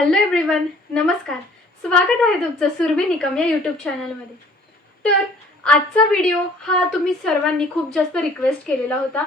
Hello everyone, नमस्कार. स्वागत आहे तुमचं सुरभी निकम या यूट्यूब चॅनलमध्ये. तर आजचा व्हिडिओ हा तुम्ही सर्वांनी खूप जास्त रिक्वेस्ट केलेला होता.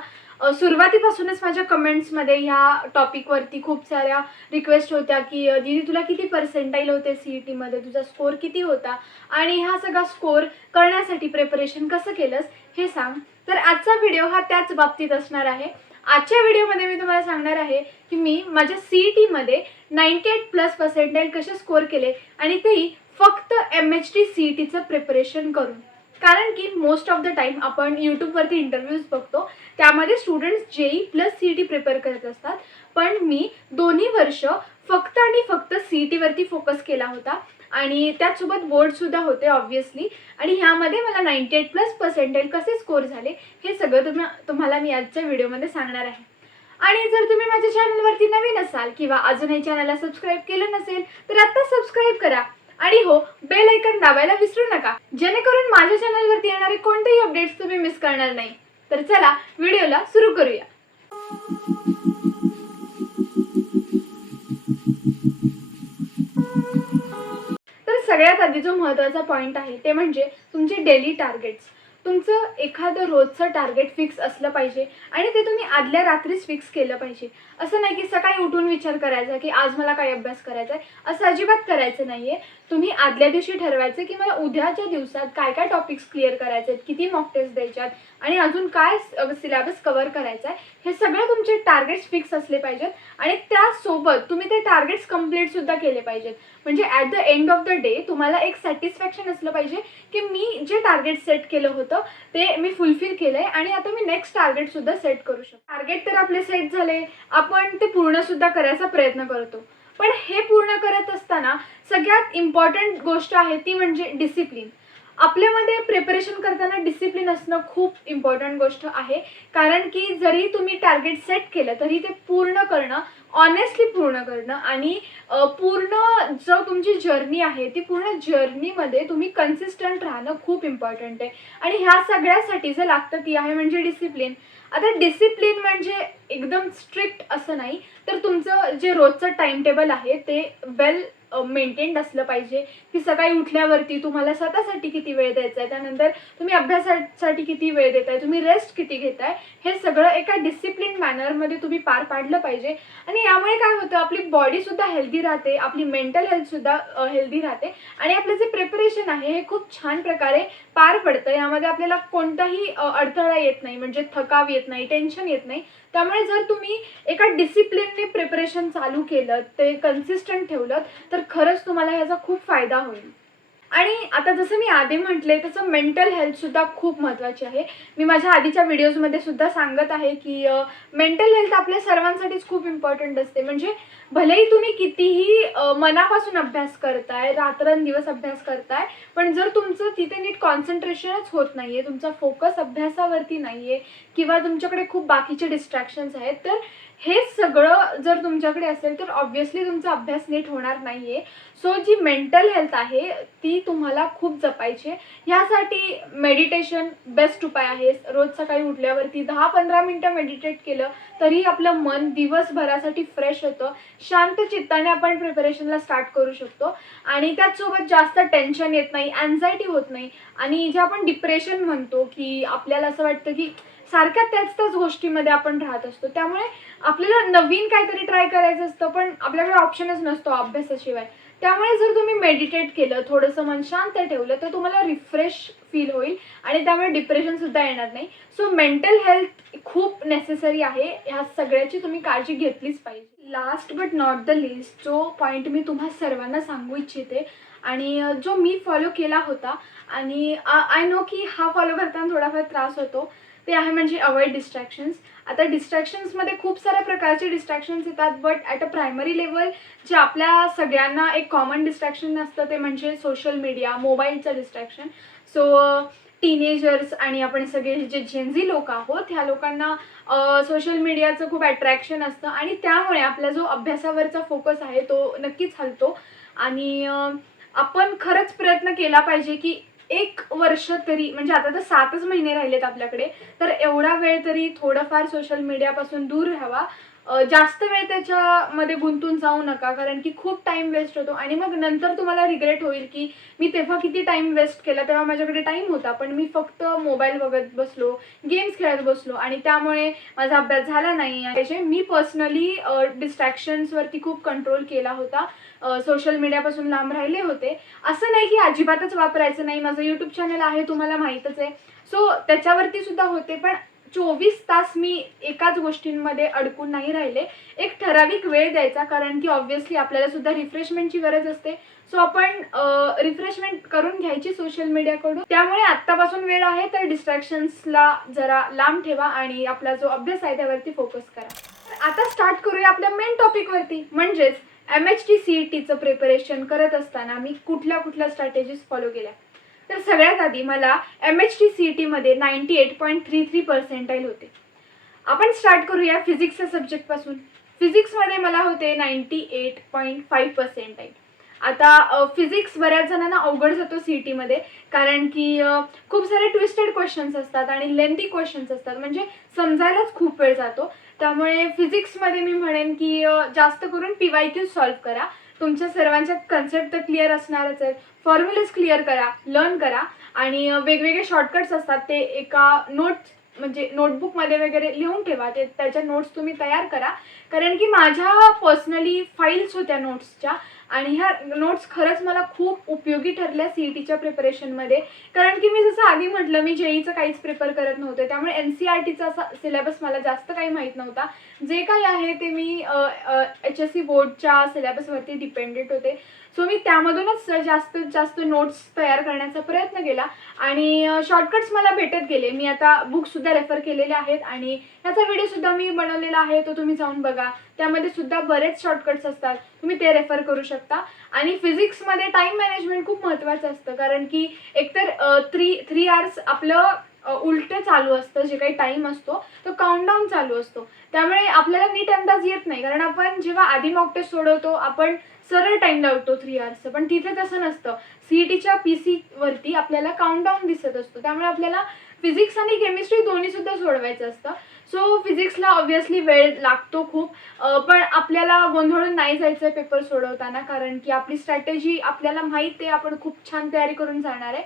सुरुवातीपासूनच माझ्या कमेंट्समध्ये ह्या टॉपिकवरती खूप साऱ्या रिक्वेस्ट होत्या की दीदी तुला किती पर्सेंटाईल होते CETमध्ये, तुझा स्कोर किती होता आणि हा सगळा स्कोर करण्यासाठी प्रिपरेशन कसं केलंस हे सांग. तर आजचा व्हिडिओ हा त्याच बाबतीत असणार आहे. आजच्या व्हिडिओमध्ये मी तुम्हाला सांगणार आहे की मी माझ्या CETमध्ये 98+ पर्सेंटाईल कसे स्कोर केले आणि तेही फक्त MHT CETचं प्रिपरेशन करून. कारण की मोस्ट ऑफ द टाइम आपण यूट्यूबवरती इंटरव्ह्यूज बघतो, त्यामध्ये students JEE plus CET prepare करत असतात. पण मी दोन्ही वर्ष फक्त आणि फक्त CETवरती फोकस केला होता आणि त्याचसोबत बोर्डसुद्धा होते ऑब्व्हियसली. आणि ह्यामध्ये मला 98+ पर्सेंटाईल कसे स्कोर झाले हे सगळं तुम्हाला मी आजच्या व्हिडिओमध्ये सांगणार आहे. आणि जर तुम्ही माझ्या चॅनलवरती नवीन असाल किंवा अजूनही चॅनलला सबस्क्राईब केलं नसेल तर आता सबस्क्राईब करा आणि हो, बेल आयकॉन दाबायला विसरू नका, जेणेकरून माझ्या चॅनलवरती येणारे कोणतेही अपडेट्स तुम्ही मिस करणार नाही. तर चला व्हिडिओला सुरू करूया. तर सगळ्यात आधी जो महत्त्वाचा पॉईंट आहे ते म्हणजे तुमचे डेली टार्गेट्स. तुमचं एखादं रोजचं टार्गेट फिक्स असलं पाहिजे आणि ते तुम्ही आदल्या रात्रीच फिक्स केलं पाहिजे. असं नाही की सकाळी उठून विचार करायचा की आज मला काय अभ्यास करायचा आहे, असं अजिबात करायचं नाही आहे. तुम्ही आदल्या दिवशी ठरवायचं की मला उद्याच्या दिवसात काय काय टॉपिक्स क्लिअर करायचे आहेत, किती मॉक टेस्ट द्यायच्यात आणि अजून काय सिलेबस कव्हर करायचा आहे, हे सगळे तुमचे टार्गेट्स फिक्स असले पाहिजेत. आणि त्यासोबत तुम्ही ते टार्गेट्स कंप्लीटसुद्धा केले पाहिजेत. म्हणजे at the end of the day तुम्हाला एक सॅटिस्फॅक्शन असलं पाहिजे की मी जे टार्गेट सेट केलं होतं ते मी फुलफिल केलं आहे आणि आता मी नेक्स्ट टार्गेटसुद्धा सेट करू शकतो. टार्गेट तर आपले सेट झाले, आपण ते पूर्णसुद्धा करायचा प्रयत्न करतो. पण हे पूर्ण करत असताना सगळ्यात इम्पॉर्टंट गोष्ट आहे ती म्हणजे डिसिप्लिन. आपल्यामध्ये प्रिपरेशन करताना डिसिप्लिन असणं खूप इम्पॉर्टंट गोष्ट आहे. कारण की जरी तुम्ही टार्गेट सेट केलं तरी ते पूर्ण करणं, ऑनेस्टली पूर्ण करणं आणि पूर्ण जो तुमची जर्नी आहे ती पूर्ण जर्नीमध्ये तुम्ही कन्सिस्टंट राहणं खूप इम्पॉर्टंट आहे. आणि ह्या सगळ्यासाठी जे लागतं ती आहे म्हणजे डिसिप्लिन. आता डिसिप्लिन म्हणजे एकदम स्ट्रिक्ट असं नाही, तर तुमचं जे रोजचं टाइम टेबल आहे ते वेल मेंटेन्ड असलं पाहिजे. की सकाळी उठल्यावरती तुम्हाला स्वतःसाठी किती वेळ द्यायचा आहे, त्यानंतर तुम्ही अभ्यासासाठी किती वेळ देताय, तुम्ही रेस्ट किती घेताय, हे सगळं एका डिसिप्लिन मॅनरमध्ये तुम्ही पार पाडलं पाहिजे. आणि यामुळे काय होतं, आपली बॉडीसुद्धा हेल्दी राहते, आपली मेंटल हेल्थसुद्धा हेल्दी राहते आणि आपलं जे प्रिपरेशन आहे हे खूप छान प्रकारे पार पडतं. यामध्ये आपल्याला कोणताही अडथळा येत नाही, म्हणजे थकाव येत नाही, टेन्शन येत नाही. त्यामुळे जर तुम्ही एका डिसिप्लिनने प्रिपरेशन चालू केलं, ते कन्सिस्टंट ठेवलं तर खरंच तुम्हाला ह्याचा खूप फायदा होईल. आणि आता जसं मी आधी म्हटले तसं मेंटल हेल्थसुद्धा खूप महत्त्वाची आहे. मी माझ्या आधीच्या व्हिडिओजमध्ये सुद्धा सांगत आहे की मेंटल हेल्थ आपल्या सर्वांसाठीच खूप इम्पॉर्टंट असते. म्हणजे भलेही तुम्ही कितीही मनापासून अभ्यास करताय, रात्रंदिवस अभ्यास करताय, पण जर तुमचं तिथे नीट कॉन्सन्ट्रेशनच होत नाही आहे, तुमचा फोकस अभ्यासावरती नाही आहे किंवा तुमच्याकडे खूप बाकीचे डिस्ट्रॅक्शन्स आहेत, तर हे सगळं जर तुमच्याकडे असेल तर ऑब्व्हियसली तुमचा अभ्यास नीट होणार नाही आहे. सो जी मेंटल हेल्थ आहे ती तुम्हाला खूप जपायची आहे. ह्यासाठी मेडिटेशन बेस्ट उपाय आहे. रोज सकाळी उठल्यावरती 10-15 मिनटं मेडिटेट केलं तरी आपलं मन दिवसभरासाठी फ्रेश होतं. शांत चित्ताने आपण प्रिपरेशनला स्टार्ट करू शकतो आणि त्याचसोबत जास्त टेन्शन येत नाही, अँझायटी होत नाही. आणि जे आपण डिप्रेशन म्हणतो की आपल्याला असं वाटतं की सारख्या त्याच गोष्टीमध्ये आपण राहत असतो, त्यामुळे आपल्याला नवीन काहीतरी ट्राय करायचं असतं पण आपल्याकडे ऑप्शनच नसतो अभ्यासाशिवाय. त्यामुळे जर तुम्ही मेडिटेट केलं, थोडंसं मन शांत ठेवलं तर तुम्हाला रिफ्रेश फील होईल आणि त्यामुळे डिप्रेशनसुद्धा येणार नाही. सो मेंटल हेल्थ खूप नेसेसरी आहे. ह्या सगळ्याची तुम्ही काळजी घेतलीच पाहिजे. Last but not the list जो पॉईंट मी तुम्हा सर्वांना सांगू इच्छिते आणि जो मी फॉलो केला होता आणि आय नो की हा फॉलो करताना थोडाफार त्रास होतो, ते आहे म्हणजे अवॉइड डिस्ट्रॅक्शन्स. आता डिस्ट्रॅक्शन्समध्ये खूप साऱ्या प्रकारचे डिस्ट्रॅक्शन्स येतात, but at a primary level जे आपल्या सगळ्यांना एक कॉमन डिस्ट्रॅक्शन असतं ते म्हणजे सोशल मीडिया, मोबाईलचं डिस्ट्रॅक्शन. सो टीनेजर्स आणि आपण सगळे जे जेनझी लोक आहोत ह्या लोकांना सोशल मीडियाचं खूप अट्रॅक्शन असतं आणि त्यामुळे आपला जो अभ्यासावरचा फोकस आहे तो नक्कीच हलतो. आणि आपण खरंच प्रयत्न केला पाहिजे की 1 वर्ष तरी, म्हणजे आता तर 7च महिने राहिलेत आपल्याकडे, तर एवढा वेळ तरी थोडंफार सोशल मीडियापासून दूर राहावा. जास्त वेळ त्याच्यामध्ये गुंतून जाऊ नका, कारण की खूप टाईम वेस्ट होतो आणि मग नंतर तुम्हाला रिग्रेट होईल की मी तेव्हा किती टाईम वेस्ट केला, तेव्हा माझ्याकडे टाईम होता पण मी फक्त मोबाईल बघत बसलो, गेम्स खेळत बसलो आणि त्यामुळे माझा अभ्यास झाला नाही. त्याचे मी पर्सनली डिस्ट्रॅक्शन्सवरती खूप कंट्रोल केला होता, सोशल मीडियापासून लांब राहिले होते. असं नाही की अजिबातच वापरायचं नाही, माझं यूट्यूब चॅनल आहे तुम्हाला माहीतच आहे, सो त्याच्यावरती सुद्धा होते, पण 24 तास मी एकाच गोष्टींमध्ये अडकून नाही राहिले. एक ठराविक वेळ द्यायचा, कारण की ऑब्व्हियसली आपल्याला सुद्धा रिफ्रेशमेंटची गरज असते, सो आपण रिफ्रेशमेंट करून घ्यायची सोशल मीडियाकडून. त्यामुळे आत्तापासून वेळ आहे तर डिस्ट्रॅक्शन्सला जरा लांब ठेवा आणि आपला जो अभ्यास आहे त्यावरती फोकस करा. आता स्टार्ट करूया आपल्या मेन टॉपिकवरती, म्हणजेच MHT CETचं प्रिपरेशन करत असताना मी कुठल्या स्ट्रॅटेजीज फॉलो केल्या. तर सगळ्यात आधी मला MHT CETमध्ये 98.33% होते. आपण स्टार्ट करूया फिजिक्सच्या सब्जेक्टपासून. फिजिक्समध्ये मला होते 98.5%. आता फिजिक्स बऱ्याच जणांना अवघड जातो CETमध्ये, कारण की खूप सारे ट्विस्टेड क्वेश्चन्स असतात आणि लेंथी क्वेश्चन्स असतात, म्हणजे समजायलाच खूप वेळ जातो. त्यामुळे फिजिक्समध्ये मी म्हणेन की जास्त करून PYQ सॉल्व्ह करा. तुमच्या सर्वांच्या कन्सेप्ट तर क्लिअर असणारच आहेत, फॉर्म्युलेज क्लिअर करा, लर्न करा आणि वेगवेगळे शॉर्टकट्स असतात ते एका म्हणजे नोटबुकमध्ये वगैरे लिहून ठेवा. ते त्याच्या नोट्स तुम्ही तयार करा, कारण की माझ्या पर्सनली फाईल्स होत्या नोट्सच्या आणि ह्या नोट्स खरंच मला खूप उपयोगी ठरल्या CETच्या प्रिपरेशनमध्ये. कारण की मी जसं आधी म्हटलं, मी JEEचं काहीच प्रिपेअर करत नव्हते, त्यामुळे NCERTचा असा सिलेबस मला जास्त काही माहीत नव्हता. जे काही आहे ते मी HSC बोर्डच्या सिलेबसवरती डिपेंडेंट होते, सो मी त्यामधूनच जास्तीत जास्त नोट्स तयार करण्याचा प्रयत्न केला आणि शॉर्टकट्स मला भेटत गेले. मी आता बुकसुद्धा रेफर केलेले आहेत आणि ह्याचा व्हिडिओसुद्धा मी बनवलेला आहे, तो तुम्ही जाऊन बघा. त्यामध्ये सुद्धा बरेच शॉर्टकट्स असतात, तुम्ही ते रेफर करू शकता. आणि फिजिक्समध्ये टाईम मॅनेजमेंट खूप महत्त्वाचं असतं, कारण की एकतर 3 आवर्स आपलं उलटं चालू असतं, जे काही टाईम असतो तो काउंटडाऊन चालू असतो. त्यामुळे आपल्याला नीट अंदाज येत नाही, कारण आपण जेव्हा आधी मॉक टेस्ट सोडवतो आपण सरळ टाईम लावतो 3 आवर्सचं, पण तिथे तसं नसतं. CETच्या PCवरती आपल्याला काउंटडाऊन दिसत असतो, त्यामुळे आपल्याला फिजिक्स आणि केमिस्ट्री दोन्हीसुद्धा सोडवायचं असतं. सो फिजिक्सला ऑब्व्हियसली वेळ लागतो खूप, पण आपल्याला गोंधळून नाही जायचं आहे पेपर सोडवताना, कारण की आपली स्ट्रॅटेजी आपल्याला माहीत आहे, आपण खूप छान तयारी करून जाणार आहे.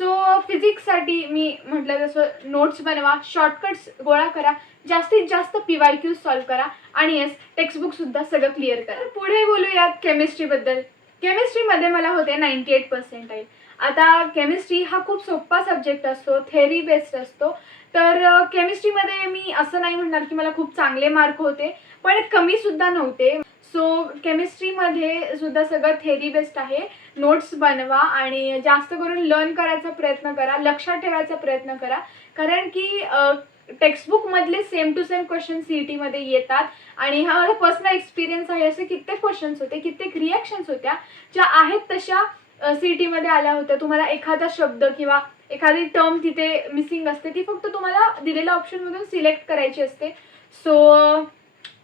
सो फिजिक्ससाठी मी म्हटलं जसं नोट्स बनवा, शॉर्टकट्स गोळा करा, जास्तीत जास्त PYQ सॉल्व्ह करा आणि येस टेक्स्टबुकसुद्धा सगळं क्लिअर करा. पुढे बोलूयात केमिस्ट्रीबद्दल. केमिस्ट्रीमध्ये मला होते 98%. आता केमिस्ट्री हा खूप सोपा सब्जेक्ट असतो, थेअरी बेस्ड असतो. तर केमिस्ट्रीमध्ये मी असं नाही म्हणणार की मला खूप चांगले मार्क होते, पण कमीसुद्धा नव्हते. सो केमिस्ट्रीमध्ये सुद्धा सगळं थेअरी बेस्ड आहे. नोट्स बनवा आणि जास्त करून लर्न करायचा प्रयत्न करा, लक्षात ठेवायचा प्रयत्न करा, कारण की टेक्स्टबुकमधले सेम टू सेम क्वेश्चन CETमध्ये येतात आणि हा माझा पर्सनल एक्सपिरियन्स आहे. असे कित्येक क्वेश्चन्स होते, कित्येक रिॲक्शन्स होत्या ज्या आहेत तशा CETमध्ये आल्या होत्या. तुम्हाला एखादा शब्द किंवा एखादी टर्म तिथे मिसिंग असते, ती फक्त तुम्हाला दिलेल्या ऑप्शनमधून सिलेक्ट करायची असते. So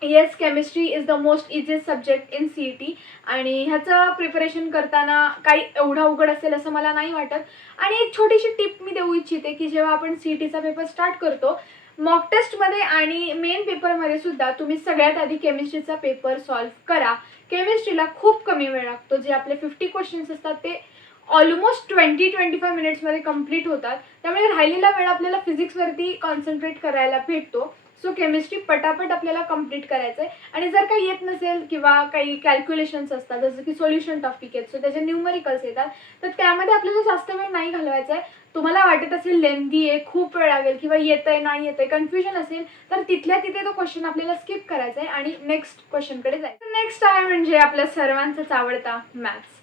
yes, chemistry is the most easiest subject in CET आणि ह्याचं प्रिपरेशन करताना काही एवढं अवघड असेल असं मला नाही वाटत. आणि एक छोटीशी टिप मी देऊ इच्छिते की जेव्हा आपण CETचा पेपर स्टार्ट करतो, मॉक टेस्टमध्ये आणि मेन पेपरमध्ये सुद्धा तुम्ही सगळ्यात आधी केमिस्ट्रीचा पेपर सॉल्व्ह करा. केमिस्ट्रीला खूप कमी वेळ लागतो, जे आपले 50 क्वेश्चन्स असतात ते ऑलमोस्ट 20-25 मिनिट्समध्ये कंप्लीट होतात. त्यामुळे राहिलेला वेळ आपल्याला फिजिक्सवरती कॉन्सन्ट्रेट करायला भेटतो. सो केमिस्ट्री पटापट आपल्याला कंप्लीट करायचं आहे. आणि जर काही येत नसेल किंवा काही कॅल्क्युलेशन्स असतात, जसं की सोल्युशन टॉपिक आहेत, सो त्याचे न्यूमरिकल्स येतात, तर त्यामध्ये आपल्याला जास्त वेळ नाही घालवायचा आहे. तुम्हाला वाटत असेल लेंदी आहे, खूप वेळ लागेल किंवा येतंय नाही येतंय, कन्फ्युजन असेल, तर तिथल्या तिथे तो क्वेश्चन आपल्याला स्किप करायचा आहे आणि नेक्स्ट क्वेश्चनकडे जायचं. नेक्स्ट आहे म्हणजे आपल्या सर्वांचाच आवडता मॅथ्स.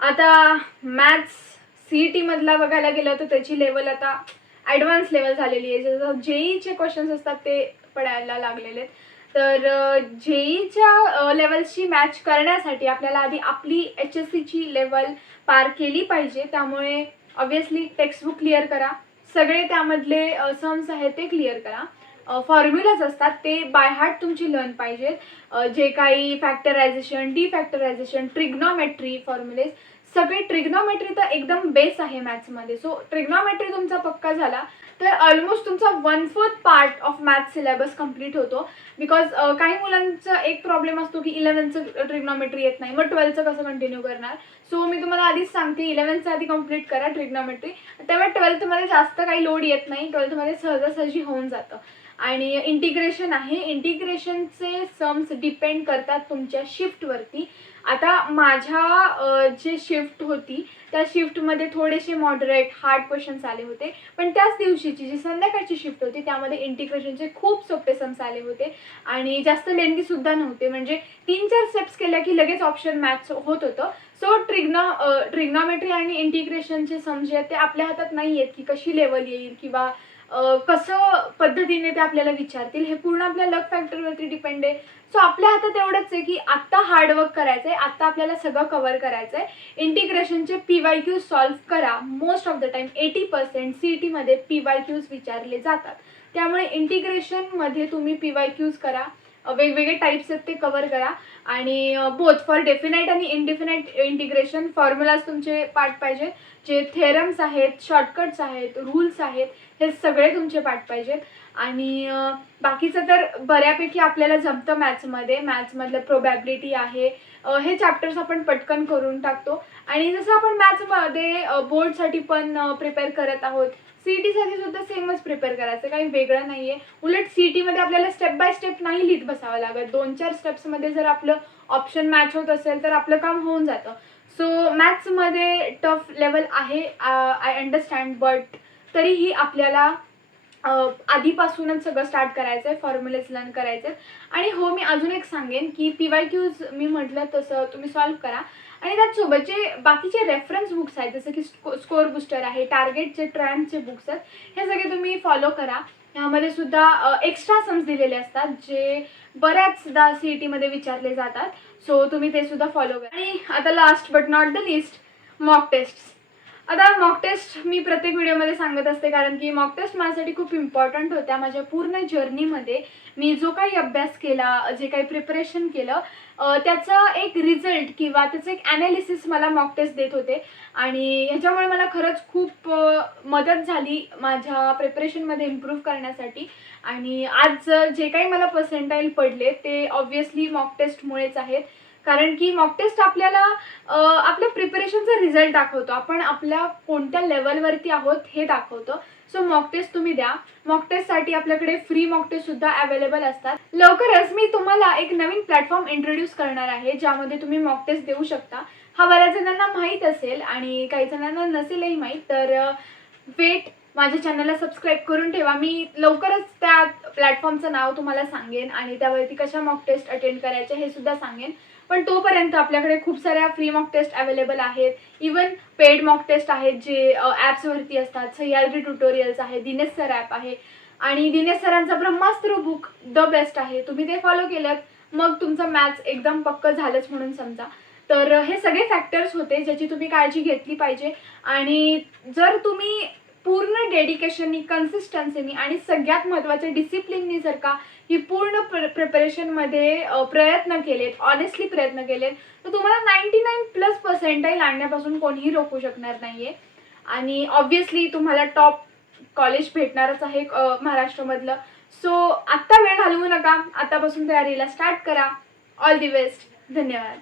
आता मॅथ्स CETमधला बघायला गेलं तर त्याची लेवल आता ॲडव्हान्स लेवल झालेली आहे. जसं JEEचे क्वेश्चन्स असतात ते पडायला लागलेले आहेत. तर JEEच्या लेवल्सची मॅच करण्यासाठी आपल्याला आधी आपली HSCची लेवल पार केली पाहिजे. त्यामुळे ऑब्व्हियसली टेक्स्टबुक क्लिअर करा, सगळे त्यामधले सम्स आहेत ते क्लिअर करा. फॉर्म्युलाज असतात ते बाय हार्ट तुमची लर्न पाहिजेत. जे काही फॅक्टरायझेशन, डिफॅक्टरायझेशन, ट्रिग्नॉमेट्री फॉर्म्युलेज, सगळे ट्रिग्नॉमेट्री तर एकदम बेस आहे मॅथ्समध्ये. सो ट्रिग्नॉमेट्री तुमचा पक्का झाला तर ऑलमोस्ट तुमचा 1/4 part of maths syllabus complete होतो. बिकॉज काही मुलांचा एक प्रॉब्लेम असतो की 11चं ट्रिग्नॉमेट्री येत नाही, मग 12चं कसं कंटिन्यू करणार. सो मी तुम्हाला आधीच सांगते 11चं आधी कंप्लीट करा ट्रिग्नॉमेट्री, त्यामुळे 12थमध्ये जास्त काही लोड येत नाही, 12थमध्ये सहजासहजी होऊन जातं. आणि इंटिग्रेशन आहे, इंटिग्रेशनचे सम्स डिपेंड करतात तुमच्या शिफ्टवरती. आता माझ्या जे शिफ्ट होती त्या शिफ्टमध्ये थोडेसे मॉडरेट हार्ड क्वेश्चन्स आले होते, पण त्याच दिवशीची जी संध्याकाळची शिफ्ट होती त्यामध्ये इंटिग्रेशनचे खूप सोपे सम्स आले होते आणि जास्त लेंथीसुद्धा नव्हते. म्हणजे 3-4 स्टेप्स केल्या की लगेच ऑप्शन मॅच होत होतं. सो ट्रिग्नॉमेट्री आणि इंटिग्रेशनचे सम जे आहेत ते आपल्या हातात नाही आहेत की कशी लेवल येईल किंवा कसं पद्धतीने ते आपल्याला विचारतील, हे पूर्ण आपल्या लक फॅक्टरवरती डिपेंड आहे. सो आपल्या हातात एवढंच आहे की आत्ता हार्डवर्क करायचं आहे, आत्ता आपल्याला सगळं कव्हर करायचं आहे. इंटिग्रेशनचे PYQ सॉल्व्ह करा. Most of the time 80% CETमध्ये PYQs विचारले जातात, त्यामुळे इंटिग्रेशनमध्ये तुम्ही PYQs करा. वेगवेगळे टाईप्स आहेत ते कव्हर करा आणि बोथ फॉर डेफिनाईट आणि इनडेफिनाईट इंटिग्रेशन फॉर्म्युलाज तुमचे पाठ पाहिजे. जे थेरम्स आहेत, शॉर्टकट्स आहेत, रूल्स आहेत, हे सगळे तुमचे पाठ पाहिजेत. आणि बाकीचं तर बऱ्यापैकी आपल्याला जमतं मॅथ्समध्ये. मॅथ्समधलं प्रोबॅबिलिटी आहे, हे चॅप्टर्स आपण पटकन करून टाकतो. आणि जसं आपण मॅथ्समध्ये बोर्डसाठी पण प्रिपेअर करत आहोत, CETसाठी सुद्धा सेमच प्रिपेअर करायचं, काही वेगळं नाही आहे. उलट CETमध्ये आपल्याला स्टेप बाय स्टेप नाही लिहित बसावं लागत. 2-4 स्टेप्समध्ये जर आपलं ऑप्शन मॅच होत असेल तर आपलं काम होऊन जातं. सो मॅथ्समध्ये टफ लेवल आहे, आय अंडरस्टँड, बट तरीही आपल्याला आधीपासूनच सगळं स्टार्ट करायचं आहे, फॉर्म्युलेज लर्न करायचे आहेत. आणि हो, मी अजून एक सांगेन की PYQs मी म्हटलं तसं तुम्ही सॉल्व्ह करा आणि त्याचसोबत जे बाकीचे रेफरन्स बुक्स आहेत जसं की स्कोर बुस्टर आहे, टार्गेटचे, ट्रँकचे बुक्स आहेत, हे सगळे तुम्ही फॉलो करा. ह्यामध्ये सुद्धा एक्स्ट्रा सम्स दिलेले असतात जे बऱ्याचदा CETमध्ये विचारले जातात. सो तुम्ही ते सुद्धा फॉलो करा. आणि आता last but not the least, mock test. आता मॉक टेस्ट मी प्रत्येक व्हिडिओमध्ये सांगत असते, कारण की मॉक टेस्ट माझ्यासाठी खूप इम्पॉर्टंट होत्या. माझ्या पूर्ण जर्नीमध्ये मी जो काही अभ्यास केला, जे काही प्रिपरेशन केलं, त्याचा एक रिझल्ट किंवा त्याचं एक ॲनालिसिस मला मॉक टेस्ट देत होते. आणि ह्याच्यामुळे मला खरंच खूप मदत झाली माझ्या प्रिपरेशनमध्ये इम्प्रूव्ह करण्यासाठी. आणि आज जे काही मला पर्सेंटाईल पडले ते ऑब्व्हियसली मॉक टेस्टमुळेच आहेत. कारण की मॉक टेस्ट आपल्याला आपल्या प्रिपरेशनचा रिझल्ट दाखवतो, आपण आपल्या कोणत्या लेवलवरती आहोत हे दाखवतं. सो मॉक टेस्ट तुम्ही द्या. मॉक टेस्टसाठी आपल्याकडे फ्री मॉक टेस्टसुद्धा अवेलेबल असतात. लवकरच मी तुम्हाला एक नवीन प्लॅटफॉर्म इंट्रोड्यूस करणार आहे ज्यामध्ये तुम्ही मॉक टेस्ट देऊ शकता. हा बऱ्याच जणांना माहीत असेल आणि काही जणांना नसेलही माहीत, तर वेट, माझ्या चॅनलला सबस्क्राईब करून ठेवा. मी लवकरच त्या प्लॅटफॉर्मचं नाव तुम्हाला सांगेन आणि त्यावरती कशा मॉक टेस्ट अटेंड करायच्या हे सुद्धा सांगेन. पण तोपर्यंत आपल्याकडे खूप साऱ्या फ्री मॉक टेस्ट अवेलेबल आहेत. इवन पेड मॉक टेस्ट आहेत जे ॲप्सवरती असतात. सह्याद्री ट्युटोरियल्स आहे, दिनेश सर ॲप आहे आणि दिनेश सरांचा ब्रह्मास्त्र बुक द बेस्ट आहे. तुम्ही ते फॉलो केलं मग तुमचं मॅथ्स एकदम पक्कं झालंच म्हणून समजा. तर हे सगळे फॅक्टर्स होते ज्याची तुम्ही काळजी घेतली पाहिजे. आणि जर तुम्ही पूर्ण डेडिकेशननी, कन्सिस्टन्सीनी आणि सगळ्यात महत्त्वाचं डिसिप्लिननी जर का ही पूर्ण प्रिपरेशनमध्ये प्रयत्न केलेत, ऑनेस्टली प्रयत्न केलेत, तर तुम्हाला 99+ आणण्यापासून कोणीही रोखू शकणार नाही आहे. आणि ऑब्व्हियसली तुम्हाला टॉप कॉलेज भेटणारच आहे महाराष्ट्रामधलं. सो आत्ता वेळ घालवू नका, आत्तापासून तयारीला स्टार्ट करा. All the best. धन्यवाद.